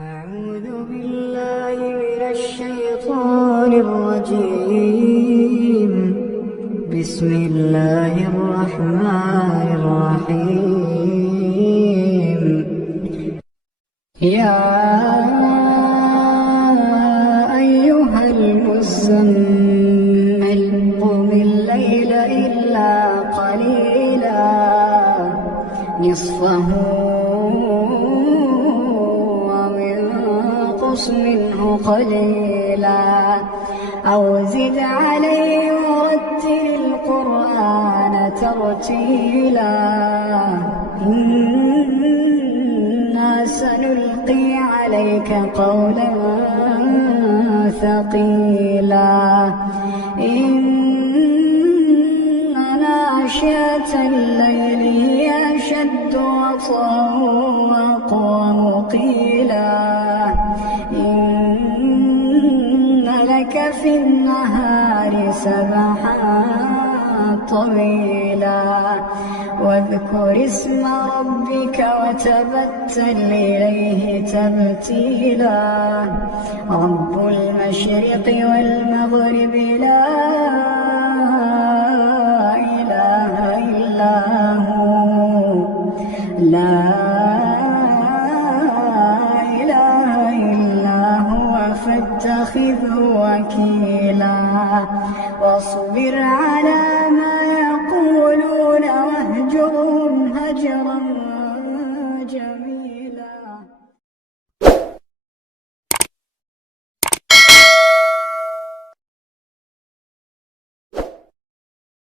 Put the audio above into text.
أعوذ بالله من الشيطان الرجيم. بسم الله الرحمن الرحيم. يا أيها المزمل قم الليل إلا قليلا نصفه منه قليلا أو زد عليه ورتل القرآن ترتيلا إنا سنلقي عليك قولا ثقيلا إن ناشئة الليل هي أشد وطئا وأقوم قيلا إن لك في النهار سبحا طويلا واذكر اسم ربك وتبتل إليه تبتيلا رب المشرق والمغرب لا إله إلا هو لا